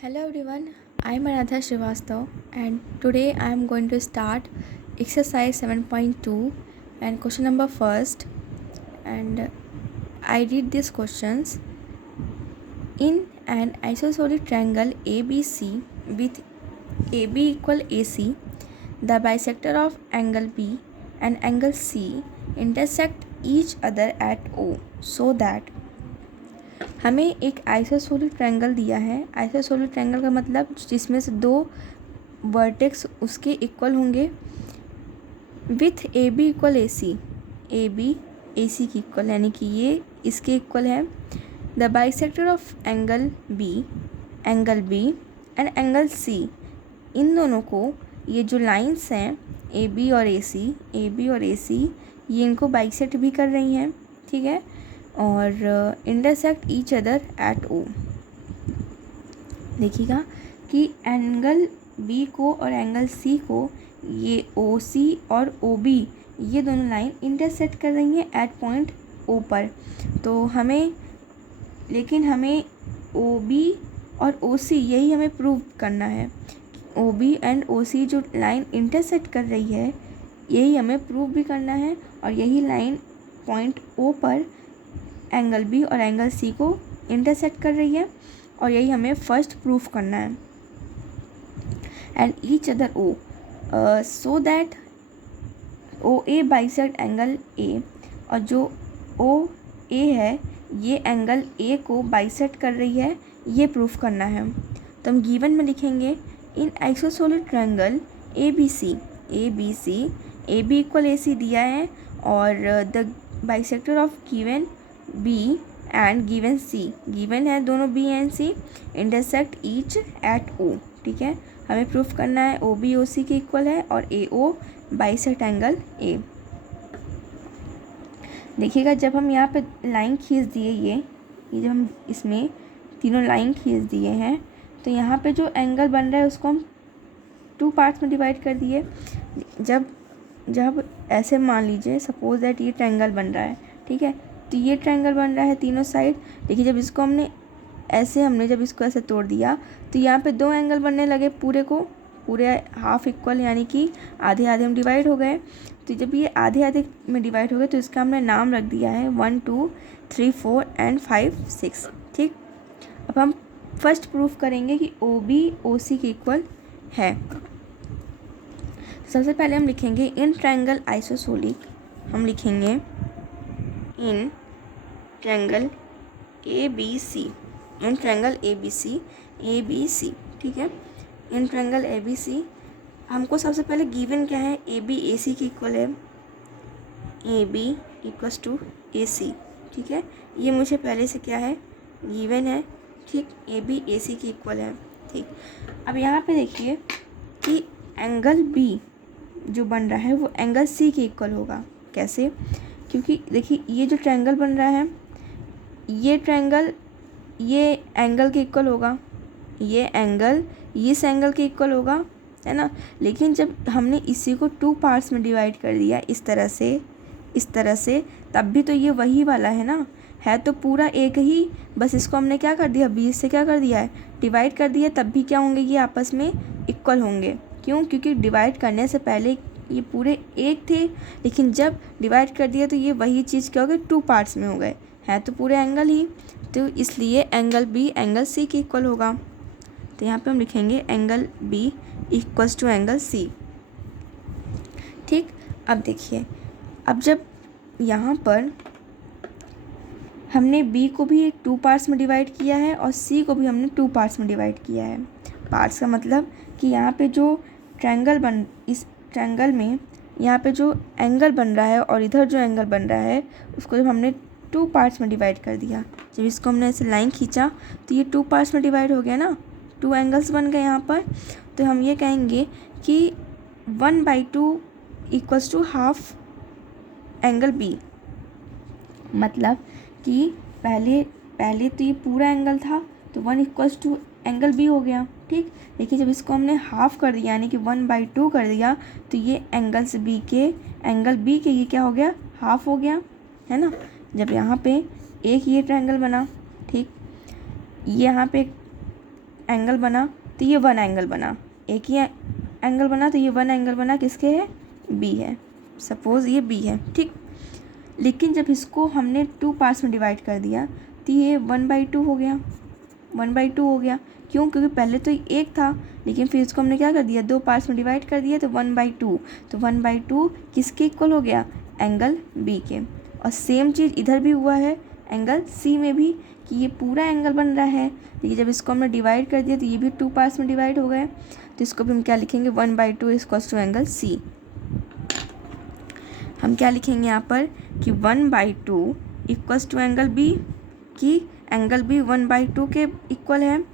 Hello everyone, I am Aradha Srivastav and today I am going to start exercise 7.2 and question number first, and I read these questions. In an isosceles triangle ABC with AB equal AC, the bisector of angle B and angle C intersect each other at O so that हमें एक isosceles triangle दिया है। Isosceles triangle का मतलब जिसमें से दो vertex उसके इक्वल होंगे with A B equal A C, A B A C की इक्वल, यानी कि ये इसके इक्वल है। The bisector of angle B and angle C, इन दोनों को ये जो लाइंस हैं ए बी और ए सी ये इनको बाइसेक्ट भी कर रही हैं, ठीक है, और इंटरसेक्ट ईच अदर एट ओ। देखिएगा कि एंगल बी को और एंगल सी को ये ओ सी और ओ बी ये दोनों लाइन इंटरसेक्ट कर रही हैं एट पॉइंट ओ पर। तो हमें ओ बी और ओ सी यही हमें प्रूव करना है। ओ बी एंड ओ सी जो लाइन इंटरसेक्ट कर रही है यही हमें प्रूव भी करना है, और यही लाइन पॉइंट ओ पर एंगल बी और एंगल सी को इंटरसेक्ट कर रही है, और यही हमें फर्स्ट प्रूफ करना है। And each other O, so that O A bisect angle A, और जो ओ ए है ये एंगल ए को बाइसेक्ट कर रही है, ये प्रूफ करना है। तो हम गिवन में लिखेंगे in isosceles triangle A B C, A B equal A C दिया है, और the bisector of given B and given C, given है दोनों B and C, intersect each at O, ठीक है। हमें प्रूफ करना है ओ बी ओ सी के इक्वल है और ए ओ बाइसेक्ट एंगल ए। देखिएगा जब हम यहाँ पे लाइन खींच दिए ये जब हम इसमें तीनों लाइन खींच दिए हैं तो यहाँ पे जो एंगल बन रहा है उसको हम टू पार्ट्स में डिवाइड कर दिए। जब ऐसे मान लीजिए सपोज दैट ये ट्रायंगल बन रहा है, ठीक है, तो ये ट्रायंगल बन रहा है तीनों साइड। देखिए जब इसको जब इसको ऐसे तोड़ दिया तो यहाँ पे दो एंगल बनने लगे, पूरे हाफ इक्वल, यानी कि आधे आधे हम डिवाइड हो गए। तो जब ये आधे आधे में डिवाइड हो गए तो इसका हमने नाम रख दिया है 1 2 3 4 एंड 5 6, ठीक। अब हम फर्स्ट प्रूफ करेंगे कि ओ बी ओ सी के इक्वल है। सबसे पहले हम लिखेंगे इन ट्रायंगल आइसोसेलेस, हम लिखेंगे in triangle A B C, in triangle A B C, ठीक है। इन ट्रायंगल ए बी सी हमको सबसे पहले गिवन क्या है, ए बी ए सी के इक्वल है, ए बी इक्वल्स टू ए सी, ठीक है। ये मुझे पहले से क्या है गिवन है, ठीक, ए बी ए सी के इक्वल है, ठीक। अब यहाँ पे देखिए कि एंगल बी जो बन रहा है वो एंगल सी के इक्वल होगा। कैसे? क्योंकि देखिए ये जो ट्रायंगल बन रहा है ये ट्रायंगल ये एंगल के इक्वल होगा, ये एंगल इस एंगल के इक्वल होगा, है ना। लेकिन जब हमने इसी को टू पार्ट्स में डिवाइड कर दिया इस तरह से तब भी तो ये वही वाला है ना, है तो पूरा एक ही, बस इसको हमने क्या कर दिया, 20 से क्या कर दिया है डिवाइड कर दिया, तब भी क्या होंगे ये आपस में इक्वल होंगे। क्यों? क्योंकि डिवाइड करने से पहले ये पूरे एक थे, लेकिन जब डिवाइड कर दिया तो ये वही चीज़ क्या हो गए, टू पार्ट्स में हो गए, हैं तो पूरे एंगल ही, तो इसलिए एंगल बी एंगल सी के इक्वल होगा। तो यहाँ पे हम लिखेंगे angle B equals to angle C, ठीक। अब देखिए, अब जब यहाँ पर हमने बी को भी टू पार्ट्स में डिवाइड किया है और सी को भी हमने टू पार्ट्स में डिवाइड किया है। पार्ट्स का मतलब कि यहाँ पे जो इस ट्रायंगल में यहाँ पे जो एंगल बन रहा है और इधर जो एंगल बन रहा है उसको जब हमने टू पार्ट्स में डिवाइड कर दिया, जब इसको हमने ऐसे लाइन खींचा तो ये टू पार्ट्स में डिवाइड हो गया ना, टू एंगल्स बन गए यहाँ पर। तो हम ये कहेंगे कि 1/2 equals to half angle B, मतलब कि पहले तो ये पूरा एंगल था तो 1 इक्वल्स टू एंगल बी हो गया, ठीक। देखिए जब इसको हमने हाफ कर दिया यानी कि 1/2 कर दिया तो ये एंगल बी के ये क्या हो गया, हाफ हो गया, है ना। जब यहाँ पे एक ये ट्रायंगल बना, ठीक, ये यहाँ पे एंगल बना तो ये 1 एंगल बना, एक ही एंगल बना तो ये 1 एंगल बना, किसके है, बी है, सपोज़ ये बी है, ठीक। लेकिन जब इसको हमने 2 पार्ट्स में डिवाइड कर दिया तो ये 1/2 हो गया, 1/2 हो गया। क्यों? क्योंकि पहले तो एक था, लेकिन फिर इसको हमने क्या कर दिया, 2 पार्ट्स में डिवाइड कर दिया तो 1/2, तो 1/2 किसके इक्वल हो गया, एंगल बी के। और सेम चीज़ इधर भी हुआ है एंगल सी में भी, कि ये पूरा एंगल बन रहा है, लेकिन जब इसको हमने डिवाइड कर दिया तो ये भी 2 पार्ट्स में डिवाइड हो गए, तो इसको भी हम क्या लिखेंगे, 1/2 इक्वल्स टू एंगल सी। हम क्या लिखेंगे यहाँ पर कि 1/2 इक्वल्स टू एंगल बी, कि एंगल बी 1/2 के इक्वल है,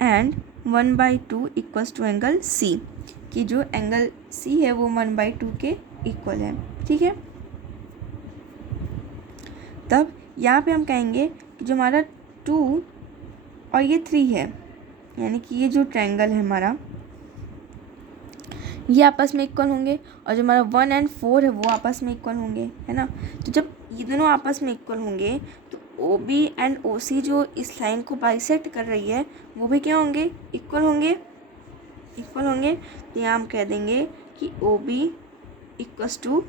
and 1/2 equals to angle C, कि जो एंगल सी है वो 1/2 के इक्वल है, ठीक है। तब यहाँ पे हम कहेंगे कि जो हमारा 2 और ये 3 है, यानी कि ये जो ट्रायंगल है हमारा, ये आपस में इक्वल होंगे, और जो हमारा 1 और 4 है वो आपस में इक्वल होंगे, है ना। तो जब ये दोनों आपस में इक्वल होंगे तो ओ बी एंड ओ सी जो इस लाइन को बाइसेक्ट कर रही है वो भी क्या होंगे, इक्वल होंगे, इक्वल होंगे। तो यहाँ हम कह देंगे कि O B equals to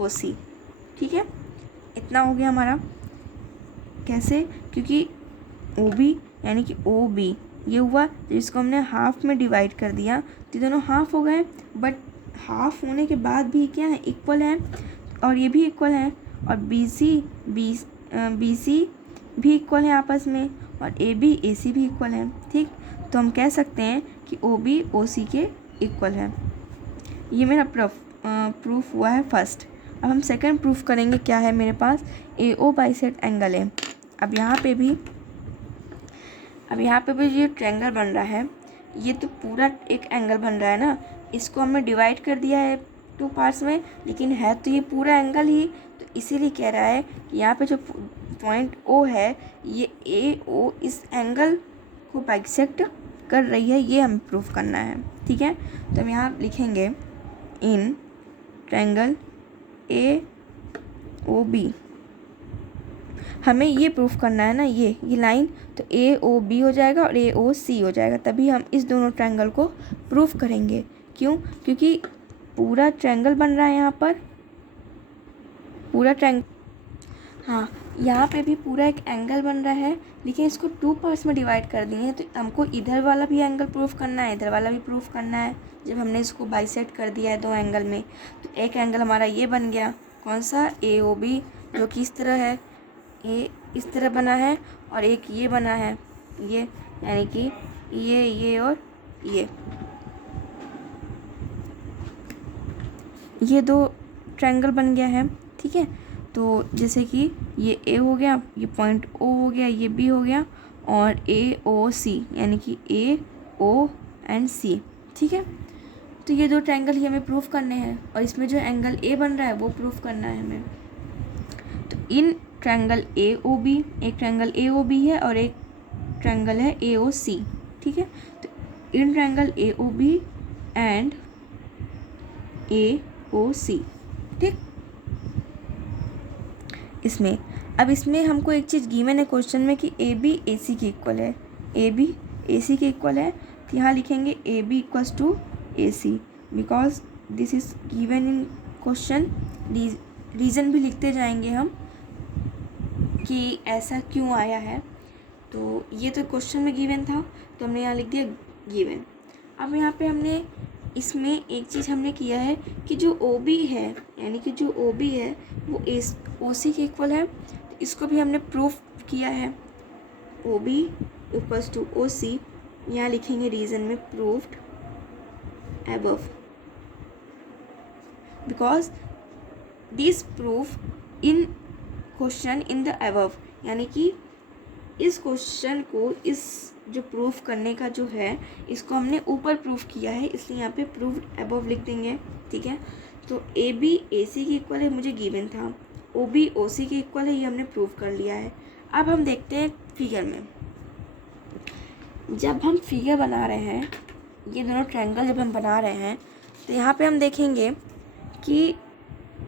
O C, ठीक है। इतना हो गया हमारा। कैसे? क्योंकि ओ बी यानी कि ओ बी ये हुआ, तो इसको हमने हाफ में डिवाइड कर दिया तो दोनों हाफ हो गए, बट हाफ होने के बाद भी क्या है, इक्वल है, और ये भी इक्वल है, और बी सी भी इक्वल है आपस में, और ए सी भी इक्वल है, ठीक। तो हम कह सकते हैं कि ओ बी ओ सी के इक्वल है। ये मेरा प्रूफ हुआ है फर्स्ट। अब हम सेकंड प्रूफ करेंगे। क्या है मेरे पास, ए ओ बाइसेक्ट एंगल है। अब यहाँ पे भी ये ट्रायंगल बन रहा है, ये तो पूरा एक एंगल बन रहा है ना, इसको हमने डिवाइड कर दिया है 2 पार्ट्स में, लेकिन है तो ये पूरा एंगल ही, तो इसीलिए कह रहा है कि यहाँ पे जो पॉइंट ओ है, ये ए ओ इस एंगल को बाइसेक्ट कर रही है, ये हमें प्रूफ करना है, ठीक है। तो हम यहाँ लिखेंगे in triangle A O B, हमें ये प्रूफ करना है ना, ये लाइन, तो ए ओ बी हो जाएगा और ए ओ सी हो जाएगा, तभी हम इस दोनों ट्रायंगल को प्रूफ करेंगे। क्यों? क्योंकि पूरा ट्रायंगल बन रहा है यहाँ पर, पूरा ट्रायंगल, हाँ यहाँ पे भी पूरा एक एंगल बन रहा है, लेकिन इसको 2 पार्ट्स में डिवाइड कर दिए हैं, तो हमको इधर वाला भी एंगल प्रूफ करना है, इधर वाला भी प्रूफ करना है। जब हमने इसको बाइसेक्ट कर दिया है 2 एंगल में, तो एक एंगल हमारा ये बन गया, कौन सा, ए ओ बी, जो कि इस तरह है, ये इस तरह बना है, और एक ये बना है, ये, यानी कि ये और ये 2 ट्रायंगल बन गया है, ठीक है। तो जैसे कि ये ए हो गया, ये पॉइंट ओ हो गया, ये बी हो गया, और ए ओ सी यानी कि ए ओ एंड सी, ठीक है। तो ये 2 ट्रायंगल ही हमें प्रूफ करने हैं, और इसमें जो एंगल ए बन रहा है वो प्रूफ करना है हमें। तो in triangle A O B, एक ट्रायंगल ए ओ बी है और एक ट्रायंगल है ए ओ सी, ठीक है। तो in triangle A O B and A O C, ठीक। इसमें हमको एक चीज़ गिवन है क्वेश्चन में कि ए बी ए सी के इक्वल है, ए बी ए सी के इक्वल है, तो यहाँ लिखेंगे A B equals to A C, because this is given in question. Reason भी लिखते जाएंगे हम कि ऐसा क्यों आया है। तो ये तो क्वेश्चन में गिवन था, तो हमने यहाँ लिख दिया गिवन। अब यहाँ पे हमने इसमें एक चीज़ हमने किया है कि जो ओ बी है, यानी कि जो ओ बी है वो ओ सी के इक्वल है, तो इसको भी हमने प्रूफ किया है, O B equals to O C. यहाँ लिखेंगे रीज़न में proved above, because this proof in question in the above, यानी कि इस क्वेश्चन को, इस जो प्रूफ करने का जो है, इसको हमने ऊपर प्रूफ किया है, इसलिए यहाँ पे प्रूफ्ड अबव लिख देंगे, ठीक है। तो ए बी ए सी के इक्वल है, मुझे गिवन था, ओ बी ओ सी के इक्वल है, ये हमने प्रूफ कर लिया है। अब हम देखते हैं फिगर में, जब हम फिगर बना रहे हैं, ये दोनों ट्रायंगल जब हम बना रहे हैं, तो यहाँ पे हम देखेंगे कि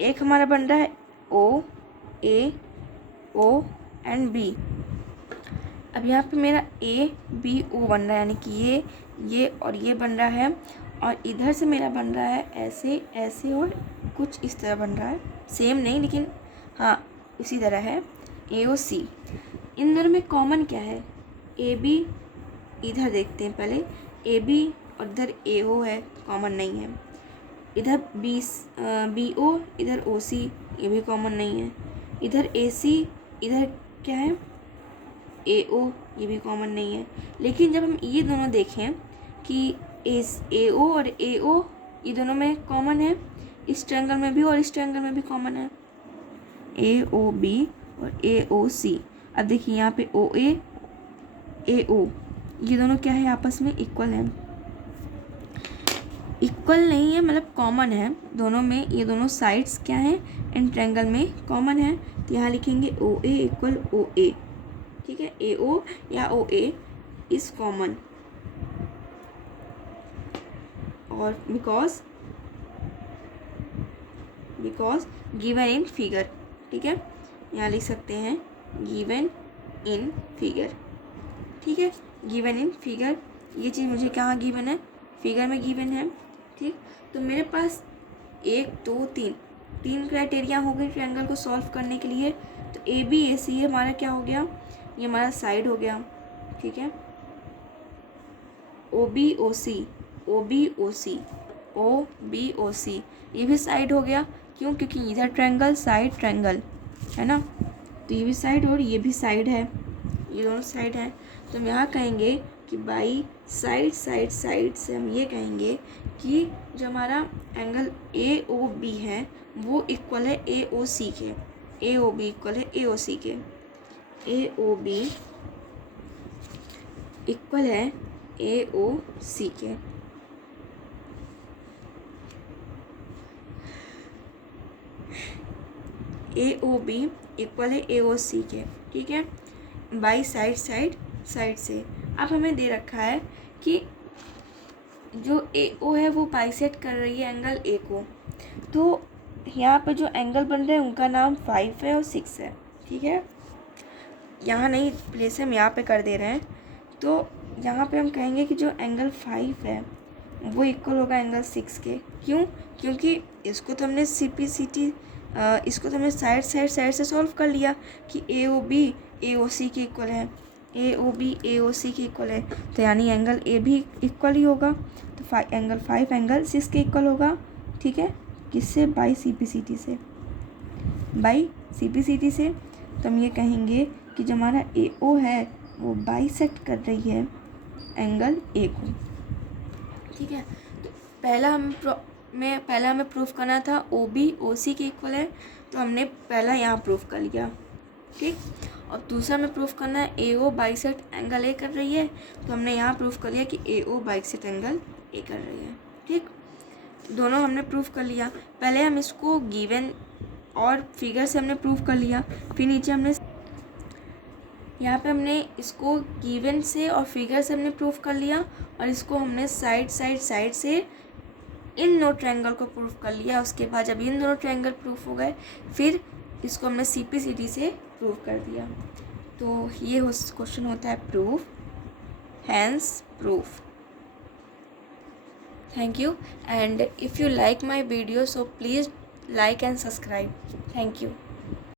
एक हमारा बन रहा है ओ ए ओ एंड बी, अब यहाँ पे मेरा ए बी ओ बन रहा है, यानी कि ये और ये बन रहा है, और इधर से मेरा बन रहा है ऐसे ऐसे और कुछ इस तरह बन रहा है, सेम नहीं लेकिन हाँ इसी तरह है ए ओ सी। इन दोनों में कॉमन क्या है? ए बी, इधर देखते हैं पहले, ए बी और इधर ए ओ है, कॉमन नहीं है। इधर बी ओ, इधर ओ सी, ये भी कॉमन नहीं है। इधर ए सी, इधर क्या है ए ओ, ये भी कॉमन नहीं है। लेकिन जब हम ये दोनों देखें कि ए ओ और ए ओ ये दोनों में कॉमन है, इस ट्रायंगल में भी और इस ट्रायंगल में भी कॉमन है, ए ओ बी और ए ओ सी। अब देखिए यहाँ पे ओ ए ओ, ये दोनों क्या है आपस में इक्वल है, इक्वल नहीं है मतलब कॉमन है दोनों में, ये दोनों साइड्स क्या हैं इन ट्रायंगल में कॉमन है। तो यहाँ लिखेंगे ओ ए इक्वल ओ ए, ठीक है, ए ओ या ओ ए इज कॉमन, और बिकॉज गिवन इन फिगर, ठीक है, यहाँ लिख सकते हैं गिवन इन फिगर, ठीक है, गिवन इन फिगर, ये चीज़ मुझे कहाँ गिवन है, फिगर में गिवन है, ठीक। तो मेरे पास 1 2 3 क्राइटेरिया हो गई ट्रायंगल को सॉल्व करने के लिए। तो ए बी ए सी हमारा क्या हो गया, ये हमारा साइड हो गया, ठीक है, ओ बी ओ सी, ओ बी ओ सी, ओ बी ओ सी, ये भी साइड हो गया। क्यों? क्योंकि इधर ट्रायंगल साइड ट्रायंगल है ना, तो ये भी साइड और ये भी साइड है, ये दोनों साइड है। तो हम यहाँ कहेंगे कि बाई साइड साइड साइड से हम ये कहेंगे कि जो हमारा एंगल ए ओ बी है वो इक्वल है ए ओ सी के, ए ओ बी इक्वल है ए ओ सी के, ए ओ बी इक्वल है ए ओ सी के। ए ओ बी इक्वल है ए ओ सी के, ठीक है, बाई साइड साइड साइड से। अब हमें दे रखा है कि जो ए ओ है वो बाइसेक्ट कर रही है एंगल ए को, तो यहाँ पे जो एंगल बन रहे हैं उनका नाम 5 है और 6 है, ठीक है, यहाँ नहीं प्लेस हम यहाँ पे कर दे रहे हैं। तो यहाँ पे हम कहेंगे कि जो एंगल 5 है वो इक्वल होगा एंगल 6 के। क्यों? क्योंकि इसको तो हमने इसको तो हमने साइड साइड साइड से सॉल्व कर लिया कि ए ओ बी ए ओ सी के इक्वल है, ए ओ बी ए ओ सी के इक्वल है, तो यानी एंगल ए भी इक्वल ही होगा। तो एंगल 5 एंगल 6 के इक्वल होगा, ठीक है, किससे? By C P C T से, by C P C T से। तो हम ये कहेंगे कि जो हमारा ए ओ है वो बाइसेक्ट कर रही है एंगल ए को, ठीक है। तो पहला हमें प्रूफ करना था ओ बी ओ सी के इक्वल है, तो हमने पहला यहाँ प्रूफ कर लिया, ठीक। और दूसरा हमें प्रूफ करना है ए ओ बाइसेक्ट एंगल ए कर रही है, तो हमने यहाँ प्रूफ कर लिया कि ए ओ बाइसेक्ट एंगल ए कर रही है, ठीक। दोनों हमने प्रूफ कर लिया। पहले हम इसको गिवन और फिगर से हमने प्रूफ कर लिया, फिर नीचे हमने यहाँ पे हमने इसको गिवन से और फिगर से हमने प्रूफ कर लिया, और इसको हमने साइड साइड साइड से इन दो ट्रायंगल को प्रूफ कर लिया। उसके बाद जब इन दोनों ट्रायंगल प्रूफ हो गए फिर इसको हमने CPCT से प्रूफ कर दिया। तो ये क्वेश्चन होता है proof, hence proof. Thank you, and if you like my video so please like and subscribe. Thank you.